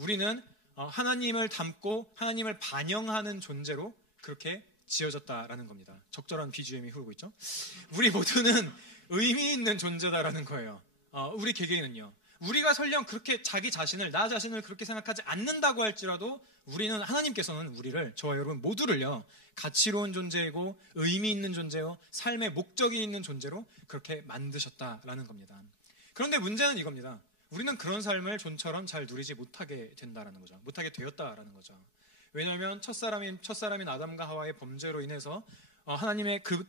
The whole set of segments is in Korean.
우리는 하나님을 닮고 하나님을 반영하는 존재로 그렇게 지어졌다라는 겁니다. 적절한 BGM이 흐르고 있죠. 우리 모두는 의미 있는 존재다라는 거예요. 우리 개개인은요. 우리가 설령 그렇게 자기 자신을, 나 자신을 그렇게 생각하지 않는다고 할지라도 우리는, 하나님께서는 우리를, 저와 여러분 모두를요, 가치로운 존재이고 의미 있는 존재요, 삶의 목적이 있는 존재로 그렇게 만드셨다라는 겁니다. 그런데 문제는 이겁니다. 우리는 그런 삶을 존처럼 잘 누리지 못하게 된다라는 거죠. 못하게 되었다라는 거죠. 왜냐하면 첫사람인 아담과 하와의 범죄로 인해서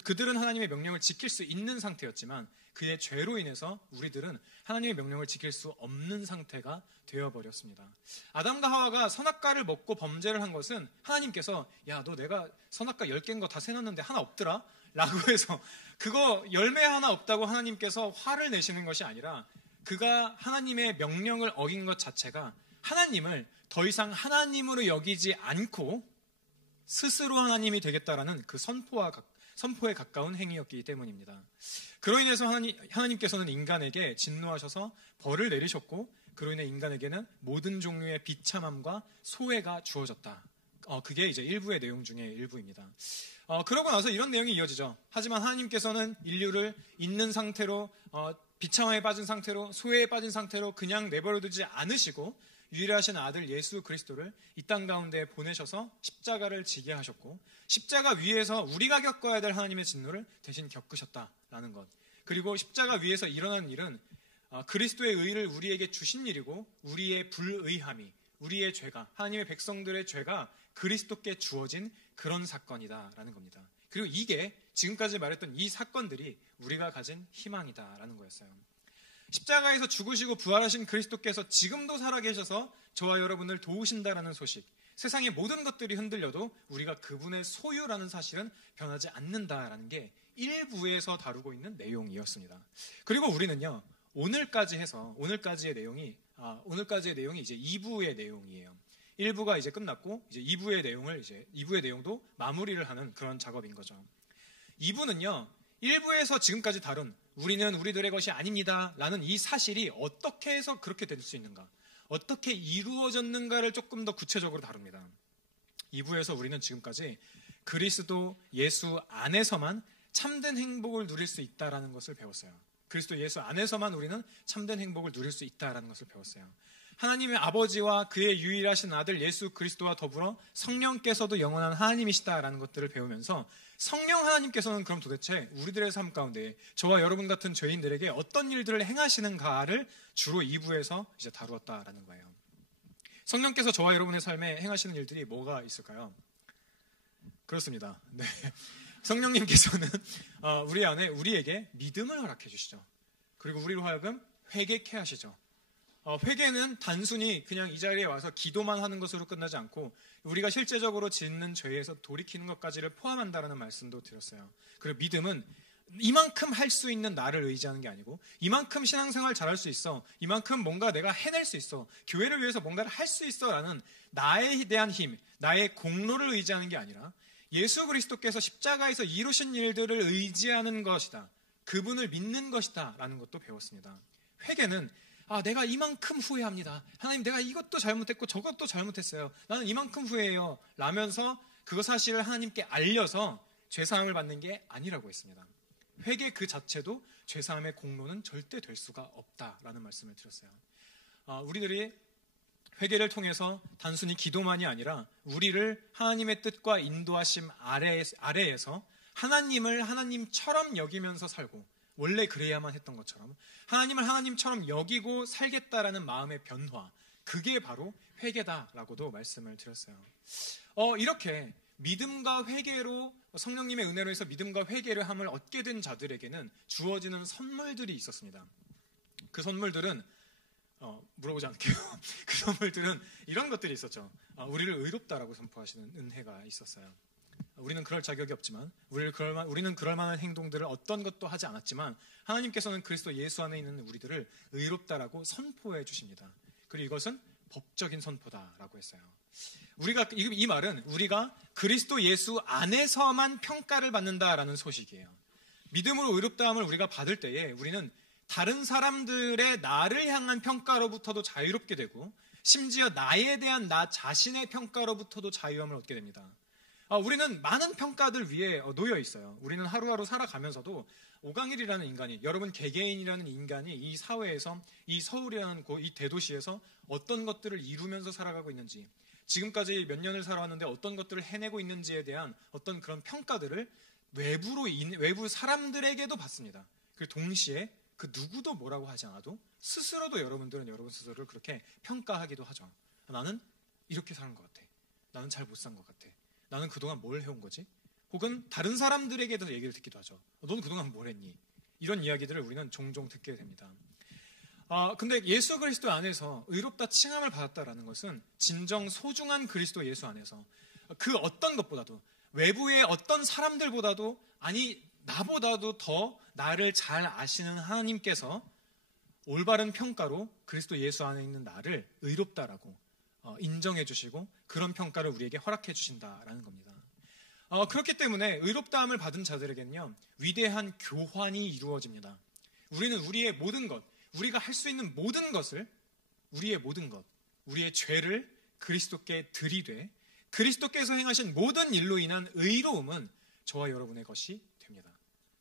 그들은 하나님의 명령을 지킬 수 있는 상태였지만 그의 죄로 인해서 우리들은 하나님의 명령을 지킬 수 없는 상태가 되어버렸습니다. 아담과 하와가 선악과를 먹고 범죄를 한 것은 하나님께서 야, 너 내가 선악과 10개인 거 다 세놨는데 하나 없더라? 라고 해서 그거 열매 하나 없다고 하나님께서 화를 내시는 것이 아니라 그가 하나님의 명령을 어긴 것 자체가 하나님을 더 이상 하나님으로 여기지 않고 스스로 하나님이 되겠다라는 그 선포에 가까운 행위였기 때문입니다. 그로 인해서 하나님께서는 인간에게 진노하셔서 벌을 내리셨고 그로 인해 인간에게는 모든 종류의 비참함과 소외가 주어졌다. 그게 이제 일부의 내용 중에 일부입니다. 그러고 나서 이런 내용이 이어지죠. 하지만 하나님께서는 인류를 있는 상태로 비참함에 빠진 상태로 소외에 빠진 상태로 그냥 내버려두지 않으시고 유일하신 아들 예수 그리스도를 이 땅 가운데 보내셔서 십자가를 지게 하셨고 십자가 위에서 우리가 겪어야 될 하나님의 진노를 대신 겪으셨다라는 것. 그리고 십자가 위에서 일어난 일은 그리스도의 의를 우리에게 주신 일이고 우리의 불의함이, 우리의 죄가, 하나님의 백성들의 죄가 그리스도께 주어진 그런 사건이다라는 겁니다. 그리고 이게 지금까지 말했던 이 사건들이 우리가 가진 희망이다라는 거였어요. 십자가에서 죽으시고 부활하신 그리스도께서 지금도 살아계셔서 저와 여러분을 도우신다라는 소식, 세상의 모든 것들이 흔들려도 우리가 그분의 소유라는 사실은 변하지 않는다라는 게 1부에서 다루고 있는 내용이었습니다. 그리고 우리는요, 오늘까지의 내용이 이제 2부의 내용이에요. 1부가 이제 끝났고 이제 2부의 내용도 마무리를 하는 그런 작업인 거죠. 2부는요, 1부에서 지금까지 다룬 우리는 우리들의 것이 아닙니다 라는 이 사실이 어떻게 해서 그렇게 될 수 있는가, 어떻게 이루어졌는가를 조금 더 구체적으로 다룹니다. 2부에서 우리는 지금까지 그리스도 예수 안에서만 참된 행복을 누릴 수 있다는 것을 배웠어요. 그리스도 예수 안에서만 우리는 참된 행복을 누릴 수 있다는 것을 배웠어요. 하나님의 아버지와 그의 유일하신 아들 예수 그리스도와 더불어 성령께서도 영원한 하나님이시다라는 것들을 배우면서 성령 하나님께서는 그럼 도대체 우리들의 삶 가운데 저와 여러분 같은 죄인들에게 어떤 일들을 행하시는가를 주로 2부에서 이제 다루었다라는 거예요. 성령께서 저와 여러분의 삶에 행하시는 일들이 뭐가 있을까요? 그렇습니다. 네. 성령님께서는 우리에게 믿음을 허락해 주시죠. 그리고 우리로 하여금 회개케 하시죠. 회개는 단순히 그냥 이 자리에 와서 기도만 하는 것으로 끝나지 않고 우리가 실제적으로 짓는 죄에서 돌이키는 것까지를 포함한다는 말씀도 드렸어요. 그리고 믿음은 이만큼 할 수 있는 나를 의지하는 게 아니고 이만큼 신앙생활 잘할 수 있어, 이만큼 뭔가 내가 해낼 수 있어, 교회를 위해서 뭔가를 할 수 있어 라는 나에 대한 힘, 나의 공로를 의지하는 게 아니라 예수 그리스도께서 십자가에서 이루신 일들을 의지하는 것이다, 그분을 믿는 것이다 라는 것도 배웠습니다. 회개는 내가 이만큼 후회합니다. 하나님, 내가 이것도 잘못했고 저것도 잘못했어요. 나는 이만큼 후회해요 라면서 그거 사실을 하나님께 알려서 죄사함을 받는 게 아니라고 했습니다. 회개 그 자체도 죄사함의 공로는 절대 될 수가 없다라는 말씀을 드렸어요. 우리들이 회개를 통해서 단순히 기도만이 아니라 우리를 하나님의 뜻과 인도하심 아래에서 하나님을 하나님처럼 여기면서 살고, 원래 그래야만 했던 것처럼 하나님을 하나님처럼 여기고 살겠다라는 마음의 변화, 그게 바로 회개다라고도 말씀을 드렸어요. 이렇게 믿음과 회개로, 성령님의 은혜로 해서 믿음과 회개를 함을 얻게 된 자들에게는 주어지는 선물들이 있었습니다. 그 선물들은 물어보지 않을게요. 그 선물들은 이런 것들이 있었죠. 우리를 의롭다라고 선포하시는 은혜가 있었어요. 우리는 그럴 자격이 없지만, 우리는 그럴 만한 행동들을 어떤 것도 하지 않았지만 하나님께서는 그리스도 예수 안에 있는 우리들을 의롭다라고 선포해 주십니다. 그리고 이것은 법적인 선포다라고 했어요. 이 말은 우리가 그리스도 예수 안에서만 평가를 받는다라는 소식이에요. 믿음으로 의롭다함을 우리가 받을 때에 우리는 다른 사람들의 나를 향한 평가로부터도 자유롭게 되고, 심지어 나에 대한 나 자신의 평가로부터도 자유함을 얻게 됩니다. 우리는 많은 평가들 위에 놓여 있어요. 우리는 하루하루 살아가면서도 오강일이라는 인간이, 여러분 개개인이라는 인간이 이 사회에서, 이 서울이라는 이 대도시에서 어떤 것들을 이루면서 살아가고 있는지, 지금까지 몇 년을 살아왔는데 어떤 것들을 해내고 있는지에 대한 어떤 그런 평가들을 외부 사람들에게도 받습니다. 그리고 동시에 그 누구도 뭐라고 하지 않아도 스스로도 여러분들은 여러분 스스로를 그렇게 평가하기도 하죠. 나는 이렇게 사는 것 같아. 나는 잘 못 산 것 같아. 나는 그동안 뭘 해온 거지? 혹은 다른 사람들에게도 얘기를 듣기도 하죠. 너는 그동안 뭘 했니? 이런 이야기들을 우리는 종종 듣게 됩니다. 근데 예수 그리스도 안에서 의롭다 칭함을 받았다라는 것은 진정 소중한 그리스도 예수 안에서 그 어떤 것보다도, 외부의 어떤 사람들보다도, 아니 나보다도 더 나를 잘 아시는 하나님께서 올바른 평가로 그리스도 예수 안에 있는 나를 의롭다라고 인정해 주시고 그런 평가를 우리에게 허락해 주신다라는 겁니다. 그렇기 때문에 의롭다함을 받은 자들에게는요, 위대한 교환이 이루어집니다. 우리는 우리의 모든 것, 우리가 할 수 있는 모든 것을, 우리의 모든 것, 우리의 죄를 그리스도께 드리되 그리스도께서 행하신 모든 일로 인한 의로움은 저와 여러분의 것이 됩니다.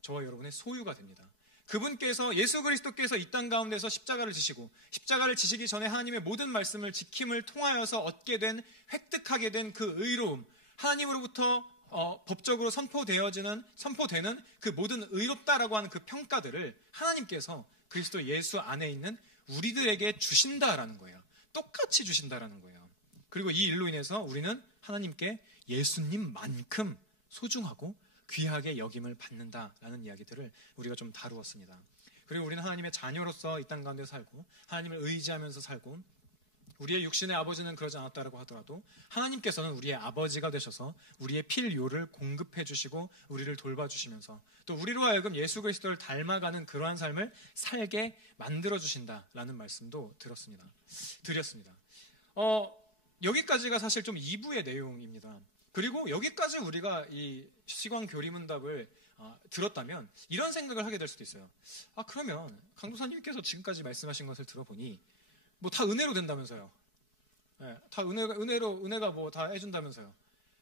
저와 여러분의 소유가 됩니다. 그분께서, 예수 그리스도께서 이 땅 가운데서 십자가를 지시고 십자가를 지시기 전에 하나님의 모든 말씀을 지킴을 통하여서 얻게 된, 획득하게 된 그 의로움, 하나님으로부터 법적으로 선포되는 그 모든 의롭다라고 하는 그 평가들을 하나님께서 그리스도 예수 안에 있는 우리들에게 주신다라는 거예요. 똑같이 주신다라는 거예요. 그리고 이 일로 인해서 우리는 하나님께 예수님만큼 소중하고 귀하게 여김을 받는다라는 이야기들을 우리가 좀 다루었습니다. 그리고 우리는 하나님의 자녀로서 이 땅 가운데 살고 하나님을 의지하면서 살고, 우리의 육신의 아버지는 그러지 않았다라고 하더라도 하나님께서는 우리의 아버지가 되셔서 우리의 필요를 공급해 주시고 우리를 돌봐주시면서 또 우리로 하여금 예수 그리스도를 닮아가는 그러한 삶을 살게 만들어 주신다라는 말씀도 드렸습니다. 여기까지가 사실 좀 2부의 내용입니다. 그리고 여기까지 우리가 이 시광교리문답을 들었다면 이런 생각을 하게 될 수도 있어요. 그러면 강도사님께서 지금까지 말씀하신 것을 들어보니 뭐 다 은혜로 된다면서요. 네, 다 은혜가 뭐 다 해준다면서요.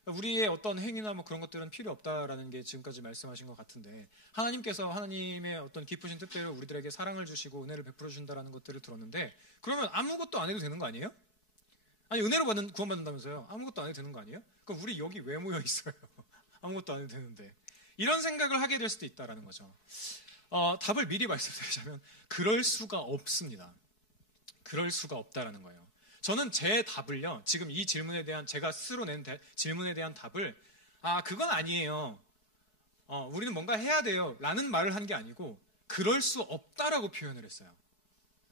우리의 어떤 행위나 뭐 그런 것들은 필요 없다라는 게 지금까지 말씀하신 것 같은데, 하나님께서 하나님의 어떤 깊으신 뜻대로 우리들에게 사랑을 주시고 은혜를 베풀어 주신다라는 것들을 들었는데, 그러면 아무것도 안 해도 되는 거 아니에요? 아니, 은혜로 구원받는다면서요. 아무것도 안 해도 되는 거 아니에요? 그럼 우리 여기 왜 모여 있어요? 아무것도 안 해도 되는데. 이런 생각을 하게 될 수도 있다라는 거죠. 답을 미리 말씀드리자면 그럴 수가 없습니다. 그럴 수가 없다라는 거예요. 저는 제 답을요, 지금 이 질문에 대한, 제가 스스로 낸 질문에 대한 답을 그건 아니에요. 우리는 뭔가 해야 돼요 라는 말을 한 게 아니고 그럴 수 없다라고 표현을 했어요.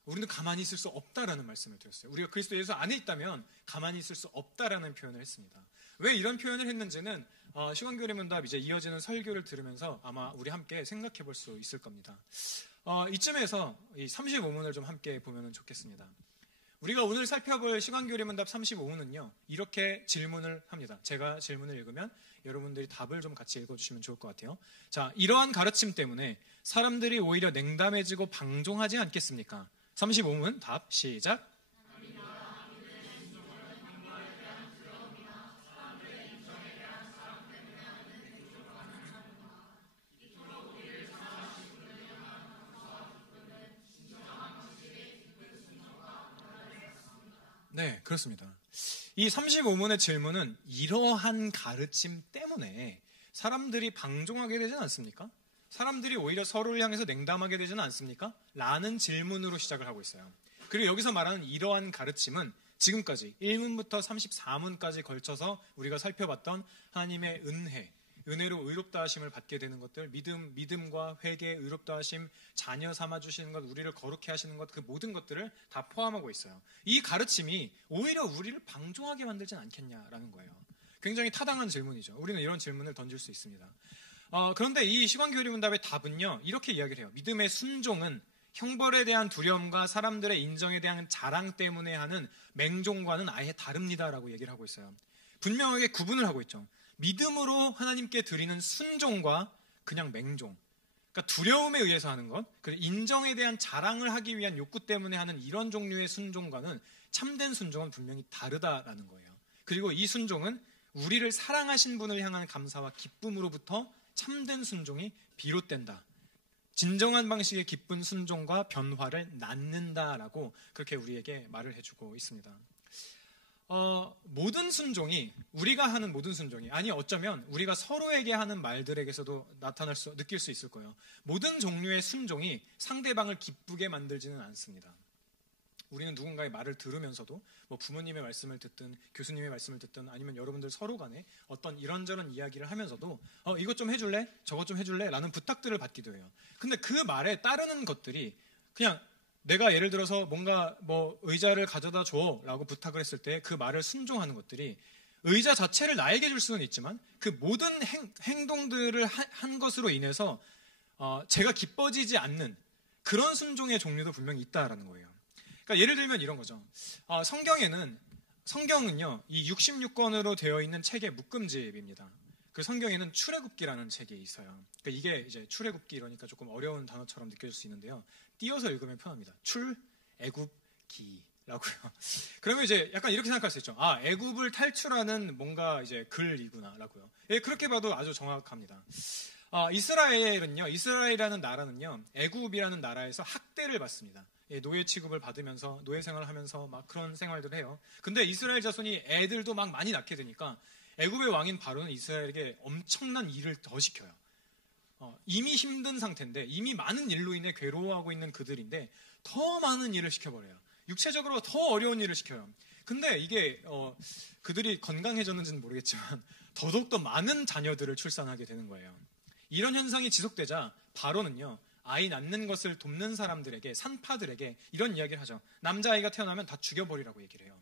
우리는 가만히 있을 수 없다라는 말씀을 드렸어요. 우리가 그리스도 예수 안에 있다면 가만히 있을 수 없다라는 표현을 했습니다. 왜 이런 표현을 했는지는 시간교리문답 이제 이어지는 설교를 들으면서 아마 우리 함께 생각해 볼 수 있을 겁니다. 이쯤에서 이 35문을 좀 함께 보면 좋겠습니다. 우리가 오늘 살펴볼 시간교리문답 35문은요, 이렇게 질문을 합니다. 제가 질문을 읽으면 여러분들이 답을 좀 같이 읽어주시면 좋을 것 같아요. 자, 이러한 가르침 때문에 사람들이 오히려 냉담해지고 방종하지 않겠습니까? 35문 답 시작. 네, 그렇습니다. 이 35문의 질문은 이러한 가르침 때문에 사람들이 방종하게 되지는 않습니까? 사람들이 오히려 서로를 향해서 냉담하게 되지는 않습니까? 라는 질문으로 시작을 하고 있어요. 그리고 여기서 말하는 이러한 가르침은 지금까지 1문부터 34문까지 걸쳐서 우리가 살펴봤던 하나님의 은혜로 의롭다 하심을 받게 되는 것들, 믿음과 회개, 의롭다 하심, 자녀 삼아 주시는 것, 우리를 거룩해 하시는 것, 그 모든 것들을 다 포함하고 있어요. 이 가르침이 오히려 우리를 방종하게 만들진 않겠냐라는 거예요. 굉장히 타당한 질문이죠. 우리는 이런 질문을 던질 수 있습니다. 그런데 이 시간교리문답의 답은요, 이렇게 이야기를 해요. 믿음의 순종은 형벌에 대한 두려움과 사람들의 인정에 대한 자랑 때문에 하는 맹종과는 아예 다릅니다라고 얘기를 하고 있어요. 분명하게 구분을 하고 있죠. 믿음으로 하나님께 드리는 순종과 그냥 맹종, 그러니까 두려움에 의해서 하는 것, 그리고 인정에 대한 자랑을 하기 위한 욕구 때문에 하는 이런 종류의 순종과는 참된 순종은 분명히 다르다라는 거예요. 그리고 이 순종은 우리를 사랑하신 분을 향한 감사와 기쁨으로부터 참된 순종이 비롯된다. 진정한 방식의 기쁜 순종과 변화를 낳는다라고 그렇게 우리에게 말을 해주고 있습니다. 모든 순종이, 우리가 하는 모든 순종이, 아니 어쩌면 우리가 서로에게 하는 말들에게서도 느낄 수 있을 거예요. 모든 종류의 순종이 상대방을 기쁘게 만들지는 않습니다. 우리는 누군가의 말을 들으면서도 뭐 부모님의 말씀을 듣든 교수님의 말씀을 듣든 아니면 여러분들 서로 간에 어떤 이런저런 이야기를 하면서도 이것 좀 해줄래? 저것 좀 해줄래? 라는 부탁들을 받기도 해요. 근데 그 말에 따르는 것들이 그냥 내가 예를 들어서 뭔가 뭐 의자를 가져다 줘 라고 부탁을 했을 때 그 말을 순종하는 것들이 의자 자체를 나에게 줄 수는 있지만 그 모든 행동들을 한 것으로 인해서 제가 기뻐지지 않는 그런 순종의 종류도 분명히 있다라는 거예요. 그러니까 예를 들면 이런 거죠. 성경은요, 이 66권으로 되어 있는 책의 묶음집입니다. 그 성경에는 출애굽기라는 책이 있어요. 그러니까 이게 이제 출애굽기 이러니까 조금 어려운 단어처럼 느껴질 수 있는데요. 띄어서 읽으면 편합니다. 출애굽기라고요. 그러면 이제 약간 이렇게 생각할 수 있죠. 애굽을 탈출하는 뭔가 이제 글이구나라고요. 예, 그렇게 봐도 아주 정확합니다. 이스라엘이라는 나라는요, 애굽이라는 나라에서 학대를 받습니다. 노예 취급을 받으면서 노예 생활을 하면서 막 그런 생활들을 해요. 근데 이스라엘 자손이 애들도 막 많이 낳게 되니까 애굽의 왕인 바로는 이스라엘에게 엄청난 일을 더 시켜요. 이미 힘든 상태인데 이미 많은 일로 인해 괴로워하고 있는 그들인데 더 많은 일을 시켜버려요. 육체적으로 더 어려운 일을 시켜요. 근데 이게 그들이 건강해졌는지는 모르겠지만 더더욱더 많은 자녀들을 출산하게 되는 거예요. 이런 현상이 지속되자 바로는요, 아이 낳는 것을 돕는 사람들에게, 산파들에게 이런 이야기를 하죠. 남자아이가 태어나면 다 죽여버리라고 얘기를 해요.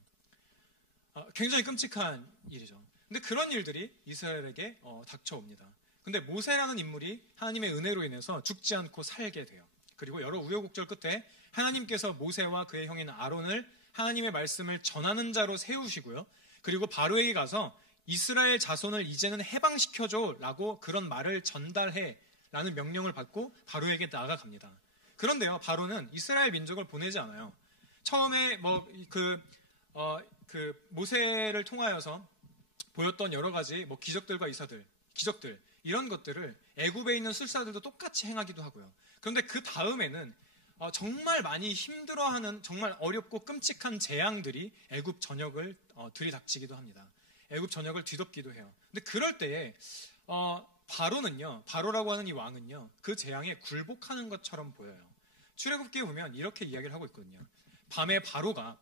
굉장히 끔찍한 일이죠. 근데 그런 일들이 이스라엘에게 닥쳐옵니다. 근데 모세라는 인물이 하나님의 은혜로 인해서 죽지 않고 살게 돼요. 그리고 여러 우여곡절 끝에 하나님께서 모세와 그의 형인 아론을 하나님의 말씀을 전하는 자로 세우시고요. 그리고 바로에게 가서 이스라엘 자손을 이제는 해방시켜줘 라고 그런 말을 전달해 라는 명령을 받고 바로에게 나아갑니다. 그런데요, 바로는 이스라엘 민족을 보내지 않아요. 처음에 모세를 통하여서 보였던 여러 가지 기적들과 기적들 이런 것들을 애굽에 있는 술사들도 똑같이 행하기도 하고요. 그런데 그 다음에는 정말 많이 힘들어하는 정말 어렵고 끔찍한 재앙들이 애굽 전역을 들이닥치기도 합니다. 애굽 전역을 뒤덮기도 해요. 근데 그럴 때에 바로라고 하는 이 왕은요, 그 재앙에 굴복하는 것처럼 보여요. 출애굽기에 보면 이렇게 이야기를 하고 있거든요. 밤에 바로가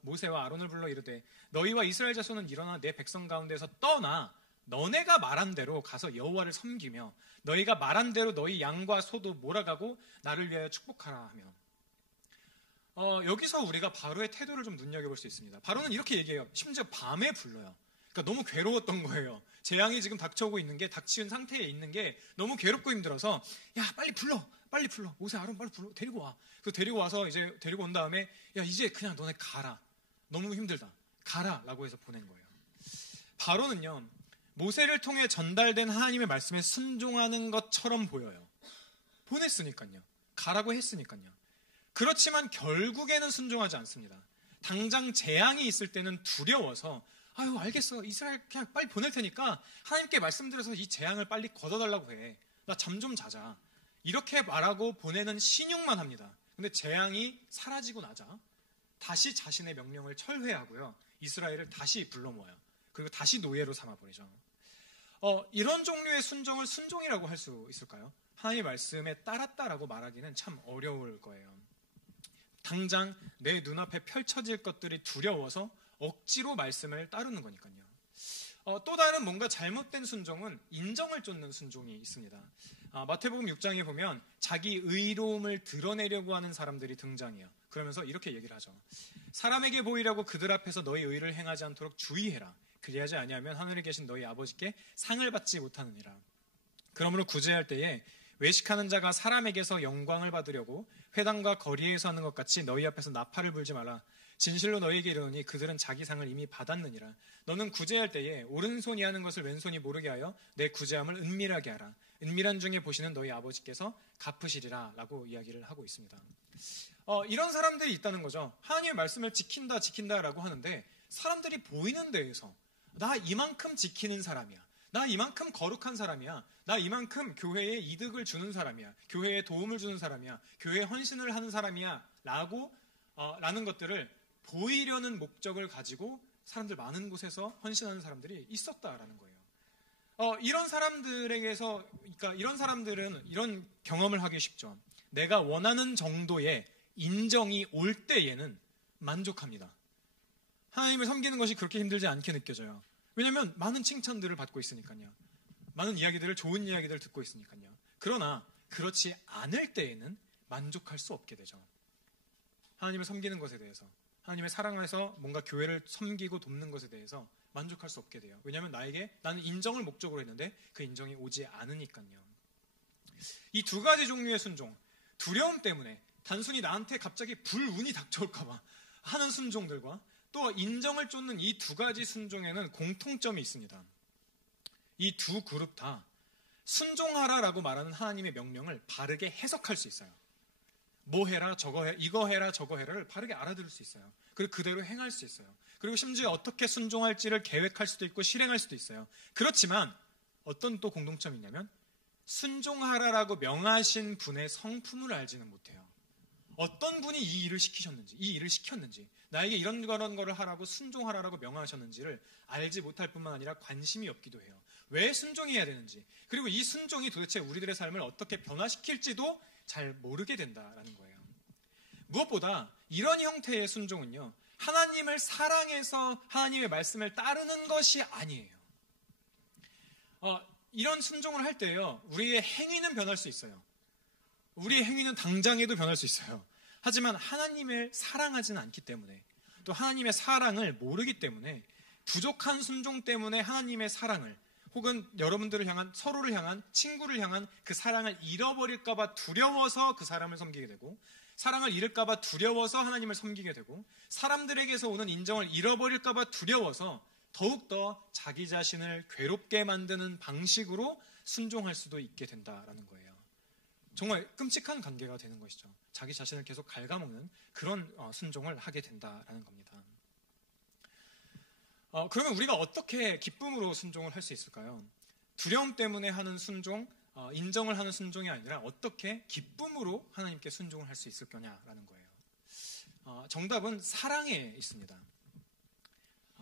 모세와 아론을 불러 이르되 너희와 이스라엘 자손은 일어나 내 백성 가운데서 떠나 너네가 말한 대로 가서 여호와를 섬기며 너희가 말한 대로 너희 양과 소도 몰아가고 나를 위하여 축복하라 하며 여기서 우리가 바로의 태도를 좀 눈여겨볼 수 있습니다. 바로는 이렇게 얘기해요. 심지어 밤에 불러요. 그러니까 너무 괴로웠던 거예요. 재앙이 지금 닥쳐오고 있는 게, 닥치는 상태에 있는 게 너무 괴롭고 힘들어서 야 빨리 불러 모세 아론 빨리 불러 데리고 와. 그래서 데리고 와서 이제 데리고 온 다음에 야 이제 그냥 너네 가라. 너무 힘들다. 가라라고 해서 보낸 거예요. 바로는요, 모세를 통해 전달된 하나님의 말씀에 순종하는 것처럼 보여요. 보냈으니까요. 가라고 했으니까요. 그렇지만 결국에는 순종하지 않습니다. 당장 재앙이 있을 때는 두려워서 아유 알겠어, 이스라엘 그냥 빨리 보낼 테니까 하나님께 말씀드려서 이 재앙을 빨리 걷어달라고 해. 나 잠 좀 자자. 이렇게 말하고 보내는 신용만 합니다. 근데 재앙이 사라지고 나자 다시 자신의 명령을 철회하고요, 이스라엘을 다시 불러 모아요. 그리고 다시 노예로 삼아버리죠. 이런 종류의 순종을 순종이라고 할 수 있을까요? 하나님의 말씀에 따랐다라고 말하기는 참 어려울 거예요. 당장 내 눈앞에 펼쳐질 것들이 두려워서 억지로 말씀을 따르는 거니까요. 또 다른 뭔가 잘못된 순종은 인정을 쫓는 순종이 있습니다. 마태복음 6장에 보면 자기 의로움을 드러내려고 하는 사람들이 등장해요. 그러면서 이렇게 얘기를 하죠. 사람에게 보이라고 그들 앞에서 너희 의를 행하지 않도록 주의해라. 그리하지 아니하면 하늘에 계신 너희 아버지께 상을 받지 못하느니라. 그러므로 구제할 때에 외식하는 자가 사람에게서 영광을 받으려고 회당과 거리에서 하는 것 같이 너희 앞에서 나팔을 불지 마라. 진실로 너희에게 이르노니 그들은 자기 상을 이미 받았느니라. 너는 구제할 때에 오른손이 하는 것을 왼손이 모르게 하여 내 구제함을 은밀하게 하라. 은밀한 중에 보시는 너희 아버지께서 갚으시리라 라고 이야기를 하고 있습니다. 이런 사람들이 있다는 거죠. 하나님의 말씀을 지킨다라고 하는데 사람들이 보이는 데에서 나 이만큼 지키는 사람이야. 나 이만큼 거룩한 사람이야. 나 이만큼 교회에 이득을 주는 사람이야. 교회에 도움을 주는 사람이야. 교회에 헌신을 하는 사람이야. 라는 것들을 보이려는 목적을 가지고 사람들 많은 곳에서 헌신하는 사람들이 있었다라는 거예요. 이런 사람들에게서, 그러니까 이런 사람들은 이런 경험을 하기 쉽죠. 내가 원하는 정도의 인정이 올 때에는 만족합니다. 하나님을 섬기는 것이 그렇게 힘들지 않게 느껴져요. 왜냐하면 많은 칭찬들을 받고 있으니까요. 많은 이야기들을, 좋은 이야기들을 듣고 있으니까요. 그러나 그렇지 않을 때에는 만족할 수 없게 되죠. 하나님을 섬기는 것에 대해서, 하나님의 사랑에서 뭔가 교회를 섬기고 돕는 것에 대해서 만족할 수 없게 돼요. 왜냐하면 나는 인정을 목적으로 했는데 그 인정이 오지 않으니까요. 이 두 가지 종류의 순종, 두려움 때문에 단순히 나한테 갑자기 불운이 닥쳐올까봐 하는 순종들과 또 인정을 쫓는 이 두 가지 순종에는 공통점이 있습니다. 이 두 그룹 다 순종하라라고 말하는 하나님의 명령을 바르게 해석할 수 있어요. 뭐 해라, 저거 해, 이거 해라, 저거 해라를 바르게 알아들을 수 있어요. 그리고 그대로 행할 수 있어요. 그리고 심지어 어떻게 순종할지를 계획할 수도 있고 실행할 수도 있어요. 그렇지만 어떤 또 공동점이 있냐면 순종하라라고 명하신 분의 성품을 알지는 못해요. 어떤 분이 이 일을 시키셨는지, 이 일을 시켰는지, 나에게 이런 거를 하라고 순종하라라고 명하셨는지를 알지 못할 뿐만 아니라 관심이 없기도 해요. 왜 순종해야 되는지, 그리고 이 순종이 도대체 우리들의 삶을 어떻게 변화시킬지도 잘 모르게 된다라는 거예요. 무엇보다 이런 형태의 순종은요, 하나님을 사랑해서 하나님의 말씀을 따르는 것이 아니에요. 이런 순종을 할 때요, 우리의 행위는 변할 수 있어요. 우리의 행위는 당장에도 변할 수 있어요. 하지만 하나님을 사랑하지는 않기 때문에, 또 하나님의 사랑을 모르기 때문에, 부족한 순종 때문에 하나님의 사랑을, 혹은 여러분들을 향한, 서로를 향한, 친구를 향한 그 사랑을 잃어버릴까봐 두려워서 그 사람을 섬기게 되고, 사랑을 잃을까봐 두려워서 하나님을 섬기게 되고, 사람들에게서 오는 인정을 잃어버릴까봐 두려워서 더욱더 자기 자신을 괴롭게 만드는 방식으로 순종할 수도 있게 된다라는 거예요. 정말 끔찍한 관계가 되는 것이죠. 자기 자신을 계속 갉아먹는 그런 순종을 하게 된다라는 겁니다. 그러면 우리가 어떻게 기쁨으로 순종을 할 수 있을까요? 두려움 때문에 하는 순종, 인정을 하는 순종이 아니라 어떻게 기쁨으로 하나님께 순종을 할 수 있을 거냐라는 거예요. 정답은 사랑에 있습니다.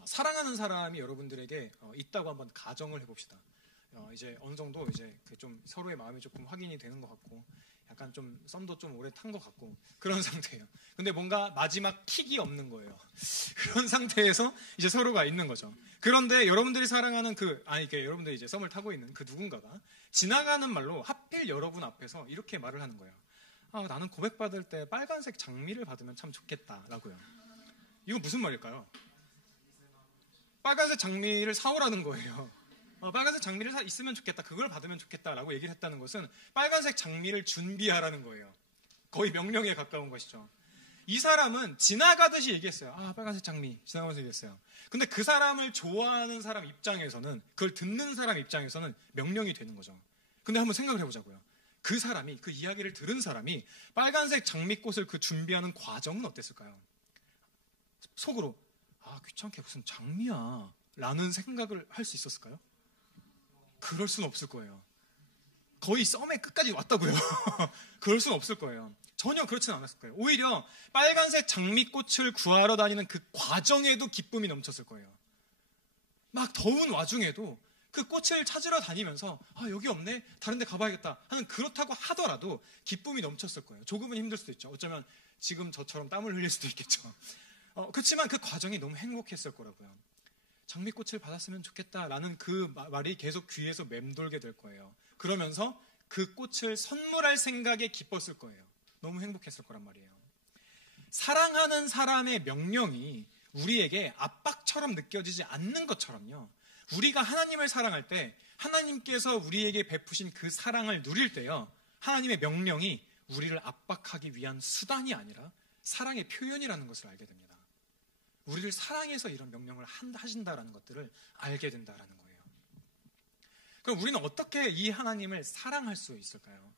사랑하는 사람이 여러분들에게 있다고 한번 가정을 해봅시다. 이제 어느 정도 이제 좀 서로의 마음이 조금 확인이 되는 것 같고, 약간 좀 썸도 좀 오래 탄 것 같고 그런 상태예요. 근데 뭔가 마지막 킥이 없는 거예요. 그런 상태에서 이제 서로가 있는 거죠. 그런데 여러분들이 사랑하는 여러분들이 이제 썸을 타고 있는 그 누군가가 지나가는 말로 하필 여러분 앞에서 이렇게 말을 하는 거예요. 나는 고백받을 때 빨간색 장미를 받으면 참 좋겠다라고요. 이거 무슨 말일까요? 빨간색 장미를 사오라는 거예요. 빨간색 장미를 있으면 좋겠다, 그걸 받으면 좋겠다라고 얘기를 했다는 것은 빨간색 장미를 준비하라는 거예요. 거의 명령에 가까운 것이죠. 이 사람은 지나가듯이 얘기했어요. 빨간색 장미, 지나가면서 얘기했어요. 근데 그 사람을 좋아하는 사람 입장에서는, 그걸 듣는 사람 입장에서는 명령이 되는 거죠. 근데 한번 생각을 해보자고요. 그 사람이, 그 이야기를 들은 사람이 빨간색 장미꽃을 그 준비하는 과정은 어땠을까요? 속으로 귀찮게 무슨 장미야 라는 생각을 할 수 있었을까요? 그럴 수는 없을 거예요. 거의 썸의 끝까지 왔다고요. 그럴 수는 없을 거예요. 전혀 그렇지는 않았을 거예요. 오히려 빨간색 장미꽃을 구하러 다니는 그 과정에도 기쁨이 넘쳤을 거예요. 막 더운 와중에도 그 꽃을 찾으러 다니면서 여기 없네, 다른 데 가봐야겠다 하는, 그렇다고 하더라도 기쁨이 넘쳤을 거예요. 조금은 힘들 수도 있죠. 어쩌면 지금 저처럼 땀을 흘릴 수도 있겠죠. 그렇지만 그 과정이 너무 행복했을 거라고요. 장미꽃을 받았으면 좋겠다라는 그 말이 계속 귀에서 맴돌게 될 거예요. 그러면서 그 꽃을 선물할 생각에 기뻤을 거예요. 너무 행복했을 거란 말이에요. 사랑하는 사람의 명령이 우리에게 압박처럼 느껴지지 않는 것처럼요, 우리가 하나님을 사랑할 때 하나님께서 우리에게 베푸신 그 사랑을 누릴 때요, 하나님의 명령이 우리를 압박하기 위한 수단이 아니라 사랑의 표현이라는 것을 알게 됩니다. 우리를 사랑해서 이런 명령을 하신다라는 것들을 알게 된다라는 거예요. 그럼 우리는 어떻게 이 하나님을 사랑할 수 있을까요?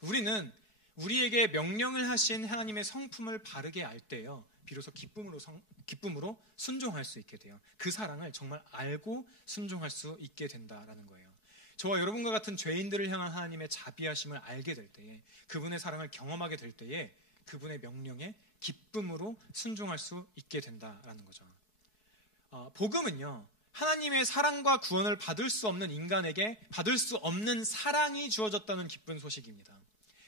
우리는 우리에게 명령을 하신 하나님의 성품을 바르게 알 때요, 비로소 기쁨으로 순종할 수 있게 돼요. 그 사랑을 정말 알고 순종할 수 있게 된다라는 거예요. 저와 여러분과 같은 죄인들을 향한 하나님의 자비하심을 알게 될 때에, 그분의 사랑을 경험하게 될 때에 그분의 명령에 기쁨으로 순종할 수 있게 된다라는 거죠. 복음은요, 하나님의 사랑과 구원을 받을 수 없는 인간에게 받을 수 없는 사랑이 주어졌다는 기쁜 소식입니다.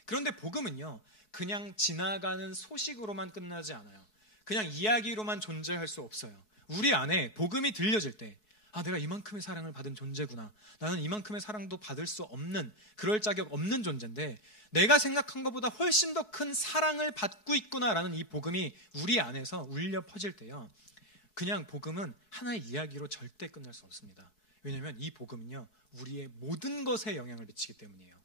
그런데 복음은요, 그냥 지나가는 소식으로만 끝나지 않아요. 그냥 이야기로만 존재할 수 없어요. 우리 안에 복음이 들려질 때, 내가 이만큼의 사랑을 받은 존재구나. 나는 이만큼의 사랑도 받을 수 없는, 그럴 자격 없는 존재인데 내가 생각한 것보다 훨씬 더 큰 사랑을 받고 있구나라는 이 복음이 우리 안에서 울려 퍼질 때요, 그냥 복음은 하나의 이야기로 절대 끝날 수 없습니다. 왜냐하면 이 복음은요, 우리의 모든 것에 영향을 미치기 때문이에요.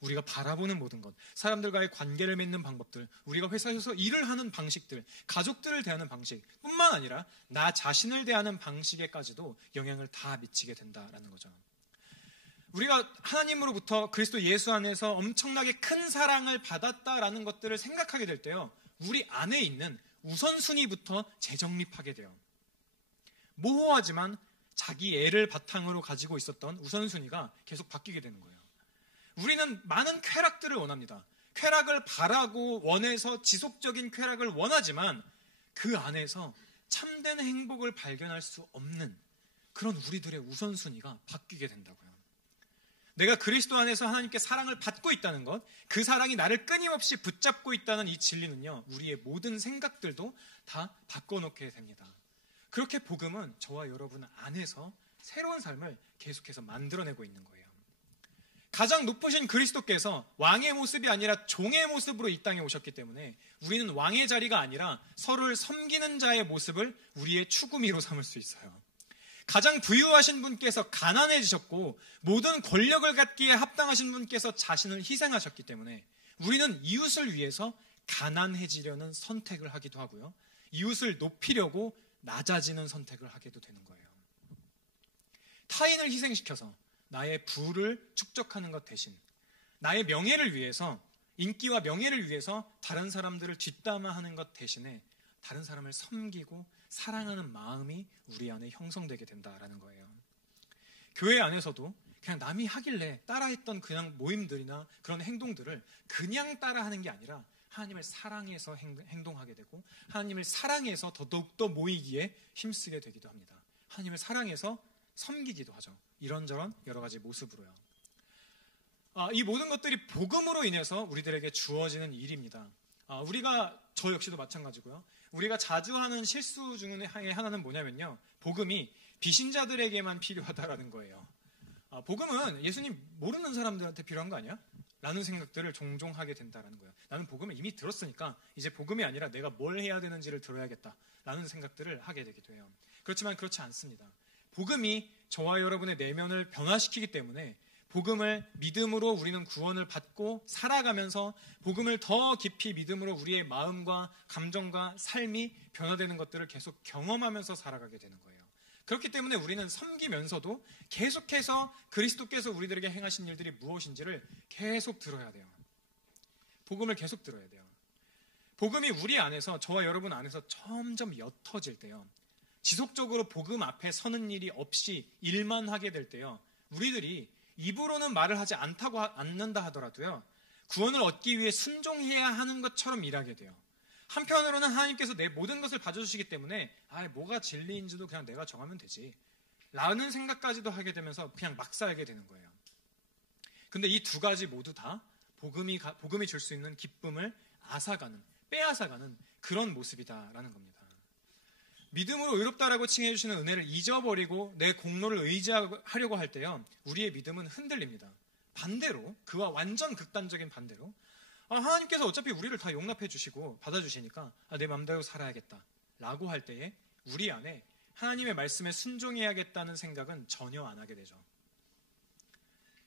우리가 바라보는 모든 것, 사람들과의 관계를 맺는 방법들, 우리가 회사에서 일을 하는 방식들, 가족들을 대하는 방식 뿐만 아니라 나 자신을 대하는 방식에까지도 영향을 다 미치게 된다라는 거죠. 우리가 하나님으로부터 그리스도 예수 안에서 엄청나게 큰 사랑을 받았다라는 것들을 생각하게 될 때요, 우리 안에 있는 우선순위부터 재정립하게 돼요. 모호하지만 자기 애를 바탕으로 가지고 있었던 우선순위가 계속 바뀌게 되는 거예요. 우리는 많은 쾌락들을 원합니다. 쾌락을 바라고 원해서 지속적인 쾌락을 원하지만 그 안에서 참된 행복을 발견할 수 없는 그런 우리들의 우선순위가 바뀌게 된다고요. 내가 그리스도 안에서 하나님께 사랑을 받고 있다는 것, 그 사랑이 나를 끊임없이 붙잡고 있다는 이 진리는요, 우리의 모든 생각들도 다 바꿔놓게 됩니다. 그렇게 복음은 저와 여러분 안에서 새로운 삶을 계속해서 만들어내고 있는 거예요. 가장 높으신 그리스도께서 왕의 모습이 아니라 종의 모습으로 이 땅에 오셨기 때문에 우리는 왕의 자리가 아니라 서로를 섬기는 자의 모습을 우리의 추구미로 삼을 수 있어요. 가장 부유하신 분께서 가난해지셨고 모든 권력을 갖기에 합당하신 분께서 자신을 희생하셨기 때문에 우리는 이웃을 위해서 가난해지려는 선택을 하기도 하고요, 이웃을 높이려고 낮아지는 선택을 하게도 되는 거예요. 타인을 희생시켜서 나의 부를 축적하는 것 대신 나의 명예를 위해서, 인기와 명예를 위해서 다른 사람들을 뒷담화하는 것 대신에 다른 사람을 섬기고 사랑하는 마음이 우리 안에 형성되게 된다라는 거예요. 교회 안에서도 그냥 남이 하길래 따라했던 그냥 모임들이나 그런 행동들을 그냥 따라하는 게 아니라 하나님을 사랑해서 행동하게 되고 하나님을 사랑해서 더더욱더 모이기에 힘쓰게 되기도 합니다. 하나님을 사랑해서 섬기기도 하죠. 이런저런 여러 가지 모습으로요. 이 모든 것들이 복음으로 인해서 우리들에게 주어지는 일입니다. 저 역시도 마찬가지고요. 우리가 자주 하는 실수 중에 하나는 뭐냐면요, 복음이 비신자들에게만 필요하다라는 거예요. 복음은 예수님 모르는 사람들한테 필요한 거 아니야? 라는 생각들을 종종 하게 된다는 거예요. 나는 복음을 이미 들었으니까 이제 복음이 아니라 내가 뭘 해야 되는지를 들어야겠다라는 생각들을 하게 되기도 해요. 그렇지만 그렇지 않습니다. 복음이 저와 여러분의 내면을 변화시키기 때문에 복음을 믿음으로 우리는 구원을 받고 살아가면서 복음을 더 깊이 믿음으로 우리의 마음과 감정과 삶이 변화되는 것들을 계속 경험하면서 살아가게 되는 거예요. 그렇기 때문에 우리는 섬기면서도 계속해서 그리스도께서 우리들에게 행하신 일들이 무엇인지를 계속 들어야 돼요. 복음을 계속 들어야 돼요. 복음이 우리 안에서, 저와 여러분 안에서 점점 옅어질 때요, 지속적으로 복음 앞에 서는 일이 없이 일만 하게 될 때요, 우리들이 입으로는 말을 하지 않는다 하더라도요, 구원을 얻기 위해 순종해야 하는 것처럼 일하게 돼요. 한편으로는 하나님께서 내 모든 것을 봐주시기 때문에 뭐가 진리인지도 그냥 내가 정하면 되지 라는 생각까지도 하게 되면서 그냥 막 살게 되는 거예요. 근데 이 두 가지 모두 다 복음이 줄 수 있는 기쁨을 빼앗아가는 그런 모습이다라는 겁니다. 믿음으로 의롭다라고 칭해주시는 은혜를 잊어버리고 내 공로를 의지하려고 할 때요, 우리의 믿음은 흔들립니다. 반대로, 그와 완전 극단적인 반대로, 하나님께서 어차피 우리를 다 용납해 주시고 받아주시니까 내 맘대로 살아야겠다 라고 할 때에 우리 안에 하나님의 말씀에 순종해야겠다는 생각은 전혀 안 하게 되죠.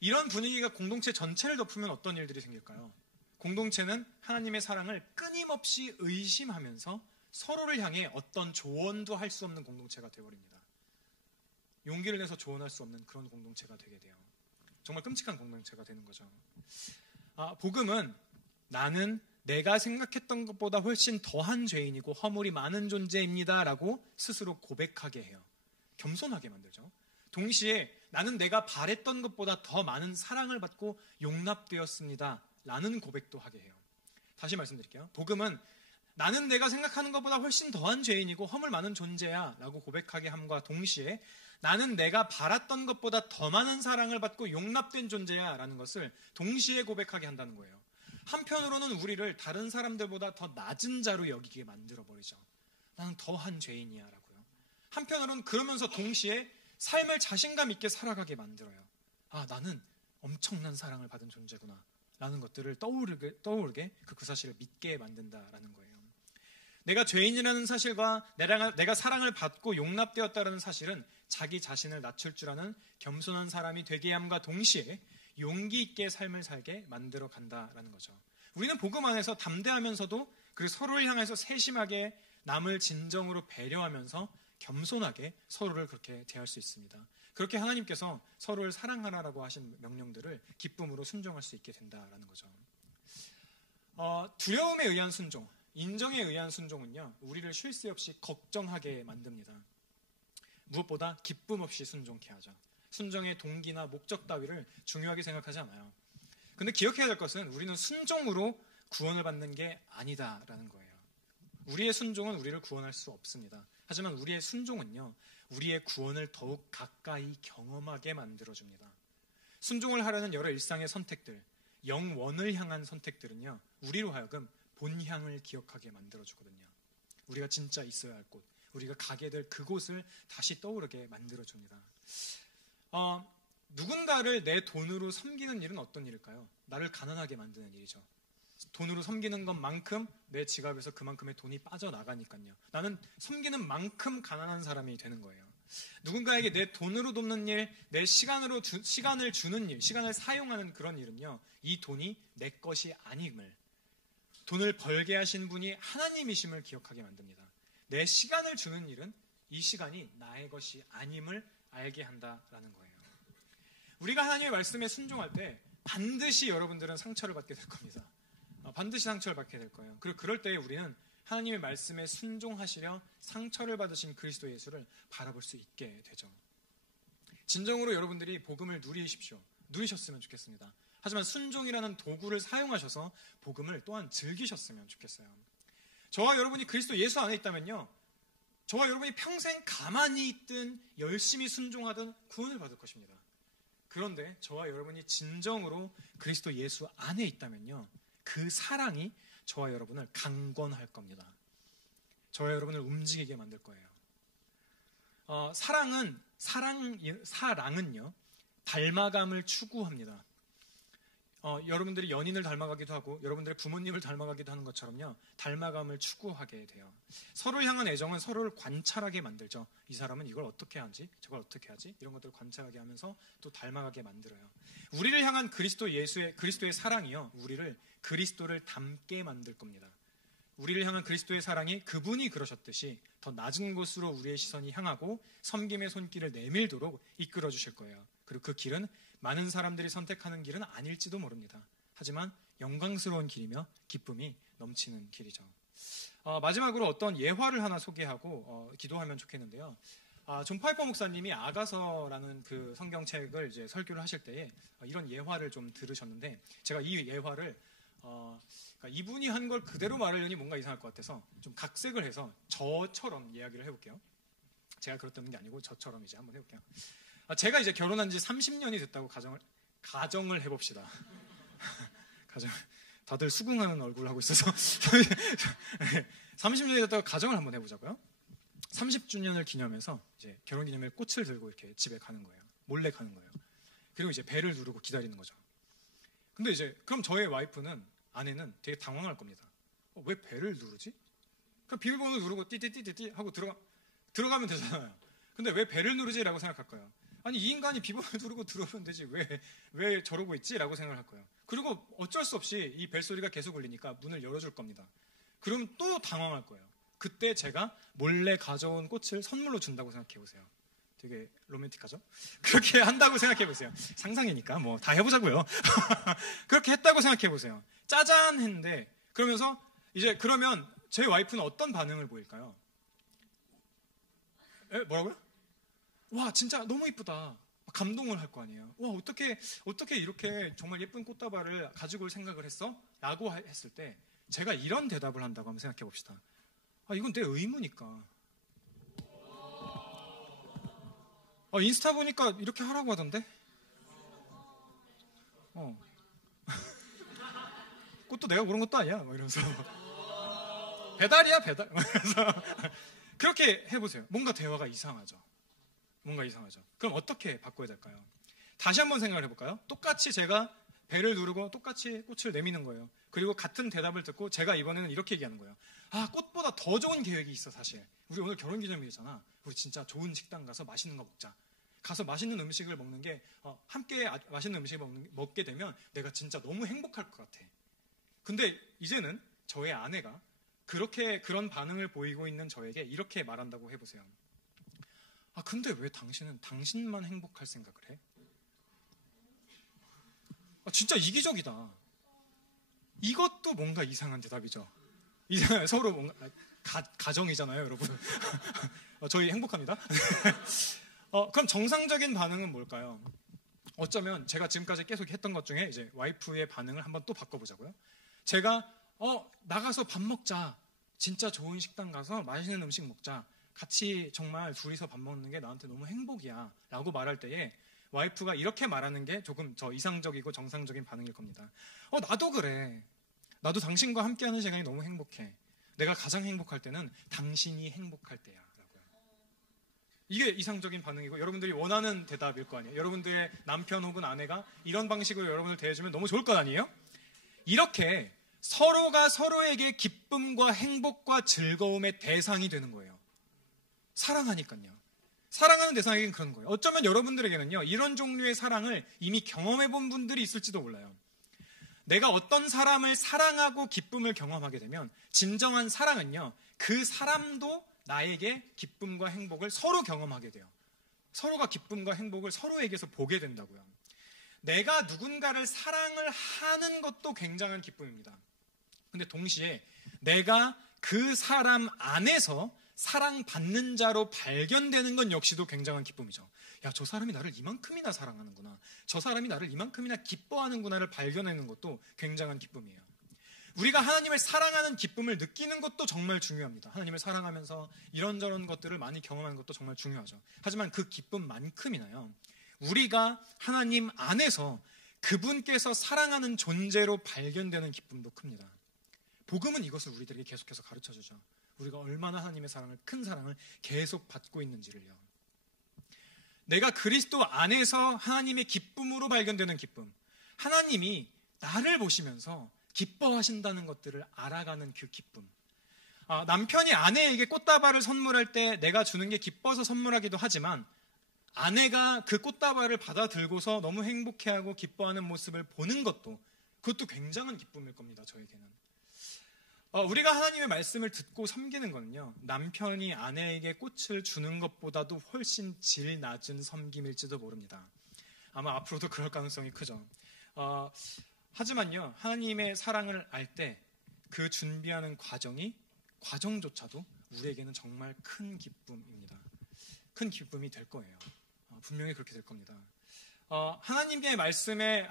이런 분위기가 공동체 전체를 덮으면 어떤 일들이 생길까요? 공동체는 하나님의 사랑을 끊임없이 의심하면서 서로를 향해 어떤 조언도 할 수 없는 공동체가 되어버립니다. 용기를 내서 조언할 수 없는 그런 공동체가 되게 돼요. 정말 끔찍한 공동체가 되는 거죠. 복음은 나는 내가 생각했던 것보다 훨씬 더한 죄인이고 허물이 많은 존재입니다 라고 스스로 고백하게 해요. 겸손하게 만들죠. 동시에 나는 내가 바랬던 것보다 더 많은 사랑을 받고 용납되었습니다 라는 고백도 하게 해요. 다시 말씀드릴게요. 복음은 나는 내가 생각하는 것보다 훨씬 더한 죄인이고 허물 많은 존재야 라고 고백하게 함과 동시에 나는 내가 바랐던 것보다 더 많은 사랑을 받고 용납된 존재야 라는 것을 동시에 고백하게 한다는 거예요. 한편으로는 우리를 다른 사람들보다 더 낮은 자로 여기게 만들어버리죠. 나는 더한 죄인이야 라고요. 한편으로는 그러면서 동시에 삶을 자신감 있게 살아가게 만들어요. 나는 엄청난 사랑을 받은 존재구나 라는 것들을 떠오르게 그 사실을 믿게 만든다라는 거예요. 내가 죄인이라는 사실과 내가 사랑을 받고 용납되었다는 사실은 자기 자신을 낮출 줄 아는 겸손한 사람이 되게 함과 동시에 용기 있게 삶을 살게 만들어 간다라는 거죠. 우리는 복음 안에서 담대하면서도 그리고 서로를 향해서 세심하게 남을 진정으로 배려하면서 겸손하게 서로를 그렇게 대할 수 있습니다. 그렇게 하나님께서 서로를 사랑하라고 하신 명령들을 기쁨으로 순종할 수 있게 된다라는 거죠. 두려움에 의한 순종, 인정에 의한 순종은요, 우리를 쉴 새 없이 걱정하게 만듭니다. 무엇보다 기쁨 없이 순종케 하죠. 순종의 동기나 목적 따위를 중요하게 생각하지 않아요. 근데 기억해야 될 것은 우리는 순종으로 구원을 받는 게 아니다라는 거예요. 우리의 순종은 우리를 구원할 수 없습니다. 하지만 우리의 순종은요, 우리의 구원을 더욱 가까이 경험하게 만들어줍니다. 순종을 하려는 여러 일상의 선택들, 영원을 향한 선택들은요, 우리로 하여금 본향을 기억하게 만들어주거든요. 우리가 진짜 있어야 할 곳, 우리가 가게 될 그곳을 다시 떠오르게 만들어줍니다. 누군가를 내 돈으로 섬기는 일은 어떤 일일까요? 나를 가난하게 만드는 일이죠. 돈으로 섬기는 것만큼 내 지갑에서 그만큼의 돈이 빠져나가니까요. 나는 섬기는 만큼 가난한 사람이 되는 거예요. 누군가에게 내 돈으로 돕는 일, 내 시간을 주는 일, 시간을 사용하는 그런 일은요, 이 돈이 내 것이 아님을, 돈을 벌게 하신 분이 하나님이심을 기억하게 만듭니다. 내 시간을 주는 일은 이 시간이 나의 것이 아님을 알게 한다라는 거예요. 우리가 하나님의 말씀에 순종할 때 반드시 여러분들은 상처를 받게 될 겁니다. 반드시 상처를 받게 될 거예요. 그리고 그럴 때 우리는 하나님의 말씀에 순종하시려 상처를 받으신 그리스도 예수를 바라볼 수 있게 되죠. 진정으로 여러분들이 복음을 누리셨으면 좋겠습니다. 하지만 순종이라는 도구를 사용하셔서 복음을 또한 즐기셨으면 좋겠어요. 저와 여러분이 그리스도 예수 안에 있다면요, 저와 여러분이 평생 가만히 있든 열심히 순종하든 구원을 받을 것입니다. 그런데 저와 여러분이 진정으로 그리스도 예수 안에 있다면요, 그 사랑이 저와 여러분을 강권할 겁니다. 저와 여러분을 움직이게 만들 거예요. 사랑은요, 닮아감을 추구합니다. 여러분들이 연인을 닮아가기도 하고 여러분들의 부모님을 닮아가기도 하는 것처럼요, 닮아감을 추구하게 돼요. 서로를 향한 애정은 서로를 관찰하게 만들죠. 이 사람은 이걸 어떻게 하지? 저걸 어떻게 하지? 이런 것들을 관찰하게 하면서 또 닮아가게 만들어요. 우리를 향한 그리스도의 사랑이요, 우리를 그리스도를 닮게 만들 겁니다. 우리를 향한 그리스도의 사랑이 그분이 그러셨듯이 더 낮은 곳으로 우리의 시선이 향하고 섬김의 손길을 내밀도록 이끌어 주실 거예요. 그리고 그 길은 많은 사람들이 선택하는 길은 아닐지도 모릅니다. 하지만 영광스러운 길이며 기쁨이 넘치는 길이죠. 마지막으로 어떤 예화를 하나 소개하고 기도하면 좋겠는데요. 존 파이퍼 목사님이 아가서라는 그 성경책을 이제 설교를 하실 때에 이런 예화를 좀 들으셨는데, 제가 이 예화를 그러니까 이분이 한 걸 그대로 말하려니 뭔가 이상할 것 같아서 좀 각색을 해서 저처럼 이야기를 해볼게요. 제가 그렇다는 게 아니고 저처럼 이제 한번 해볼게요. 제가 이제 결혼한 지 30년이 됐다고 가정을 해봅시다. 다들 수긍하는 얼굴을 하고 있어서 30년이 됐다고 가정을 한번 해보자고요. 30주년을 기념해서 이제 결혼기념일 꽃을 들고 이렇게 집에 가는 거예요. 몰래 가는 거예요. 그리고 이제 벨을 누르고 기다리는 거죠. 근데 이제 그럼 저의 아내는 되게 당황할 겁니다. 왜 벨을 누르지? 그러니까 비밀번호 누르고 띠띠띠띠 하고 들어가면 되잖아요. 근데 왜 벨을 누르지라고 생각할 거예요. 아니, 이 인간이 비번을 누르고 들어오면 되지 왜 저러고 있지라고 생각할 거예요. 그리고 어쩔 수 없이 이 벨소리가 계속 울리니까 문을 열어줄 겁니다. 그럼 또 당황할 거예요. 그때 제가 몰래 가져온 꽃을 선물로 준다고 생각해 보세요. 되게 로맨틱하죠? 그렇게 한다고 생각해 보세요. 상상이니까 뭐 다 해보자고요. 그렇게 했다고 생각해 보세요. 짜잔 했는데 그러면서 이제 그러면 제 와이프는 어떤 반응을 보일까요? 뭐라고요? 와 진짜 너무 이쁘다. 감동을 할 거 아니에요. 와 어떻게 이렇게 정말 예쁜 꽃다발을 가지고 올 생각을 했어? 라고 했을 때 제가 이런 대답을 한다고 한번 생각해 봅시다. 이건 내 의무니까. 인스타 보니까 이렇게 하라고 하던데? 꽃도 내가 고른 것도 아니야. 뭐 이러면서. 배달이야, 배달. 그래서 그렇게 해보세요. 뭔가 대화가 이상하죠. 그럼 어떻게 바꿔야 될까요? 다시 한번 생각을 해볼까요? 똑같이 제가 배를 누르고 똑같이 꽃을 내미는 거예요. 그리고 같은 대답을 듣고 제가 이번에는 이렇게 얘기하는 거예요. 꽃보다 더 좋은 계획이 있어 사실. 우리 오늘 결혼기념일이잖아. 우리 진짜 좋은 식당 가서 맛있는 거 먹자. 가서 맛있는 음식을 먹는 게 함께 맛있는 음식을 먹게 되면 내가 진짜 너무 행복할 것 같아. 근데 이제는 저의 아내가 그런 반응을 보이고 있는 저에게 이렇게 말한다고 해보세요. 근데 왜 당신은 당신만 행복할 생각을 해? 진짜 이기적이다. 이것도 뭔가 이상한 대답이죠. 서로 뭔가 가정이잖아요, 여러분. 저희 행복합니다. 그럼 정상적인 반응은 뭘까요? 어쩌면 제가 지금까지 계속 했던 것 중에 이제 와이프의 반응을 한번 또 바꿔보자고요. 제가 나가서 밥 먹자. 진짜 좋은 식당 가서 맛있는 음식 먹자. 같이 정말 둘이서 밥 먹는 게 나한테 너무 행복이야. 라고 말할 때에 와이프가 이렇게 말하는 게 조금 더 이상적이고 정상적인 반응일 겁니다. 나도 그래. 나도 당신과 함께하는 시간이 너무 행복해. 내가 가장 행복할 때는 당신이 행복할 때야. 라고요. 이게 이상적인 반응이고 여러분들이 원하는 대답일 거 아니에요. 여러분들의 남편 혹은 아내가 이런 방식으로 여러분을 대해주면 너무 좋을 것 아니에요? 이렇게 서로가 서로에게 기쁨과 행복과 즐거움의 대상이 되는 거예요. 사랑하니까요. 사랑하는 대상에겐 그런 거예요. 어쩌면 여러분들에게는요, 이런 종류의 사랑을 이미 경험해 본 분들이 있을지도 몰라요. 내가 어떤 사람을 사랑하고 기쁨을 경험하게 되면 진정한 사랑은요, 그 사람도 나에게 기쁨과 행복을 서로 경험하게 돼요. 서로가 기쁨과 행복을 서로에게서 보게 된다고요. 내가 누군가를 사랑을 하는 것도 굉장한 기쁨입니다. 근데 동시에 내가 그 사람 안에서 사랑받는 자로 발견되는 건 역시도 굉장한 기쁨이죠. 야, 저 사람이 나를 이만큼이나 사랑하는구나. 저 사람이 나를 이만큼이나 기뻐하는구나를 발견하는 것도 굉장한 기쁨이에요. 우리가 하나님을 사랑하는 기쁨을 느끼는 것도 정말 중요합니다. 하나님을 사랑하면서 이런저런 것들을 많이 경험하는 것도 정말 중요하죠. 하지만 그 기쁨만큼이나요, 우리가 하나님 안에서 그분께서 사랑하는 존재로 발견되는 기쁨도 큽니다. 복음은 이것을 우리들에게 계속해서 가르쳐주죠. 우리가 얼마나 하나님의 큰 사랑을 계속 받고 있는지를요. 내가 그리스도 안에서 하나님의 기쁨으로 발견되는 기쁨, 하나님이 나를 보시면서 기뻐하신다는 것들을 알아가는 그 기쁨. 남편이 아내에게 꽃다발을 선물할 때 내가 주는 게 기뻐서 선물하기도 하지만 아내가 그 꽃다발을 받아 들고서 너무 행복해하고 기뻐하는 모습을 보는 것도, 그것도 굉장한 기쁨일 겁니다, 저에게는. 우리가 하나님의 말씀을 듣고 섬기는 거는요, 남편이 아내에게 꽃을 주는 것보다도 훨씬 질 낮은 섬김일지도 모릅니다. 아마 앞으로도 그럴 가능성이 크죠. 하지만요, 하나님의 사랑을 알 때 그 준비하는 과정조차도 우리에게는 정말 큰 기쁨입니다. 큰 기쁨이 될 거예요. 분명히 그렇게 될 겁니다. 하나님의 말씀에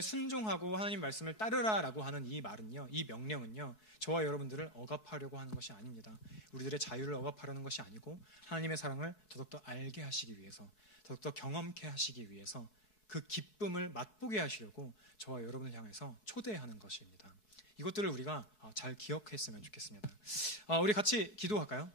순종하고 하나님의 말씀을 따르라라고 하는 이 말은요, 이 명령은요, 저와 여러분들을 억압하려고 하는 것이 아닙니다. 우리들의 자유를 억압하려는 것이 아니고 하나님의 사랑을 더욱더 알게 하시기 위해서, 더욱더 경험케 하시기 위해서 그 기쁨을 맛보게 하시려고 저와 여러분을 향해서 초대하는 것입니다. 이것들을 우리가 잘 기억했으면 좋겠습니다. 우리 같이 기도할까요?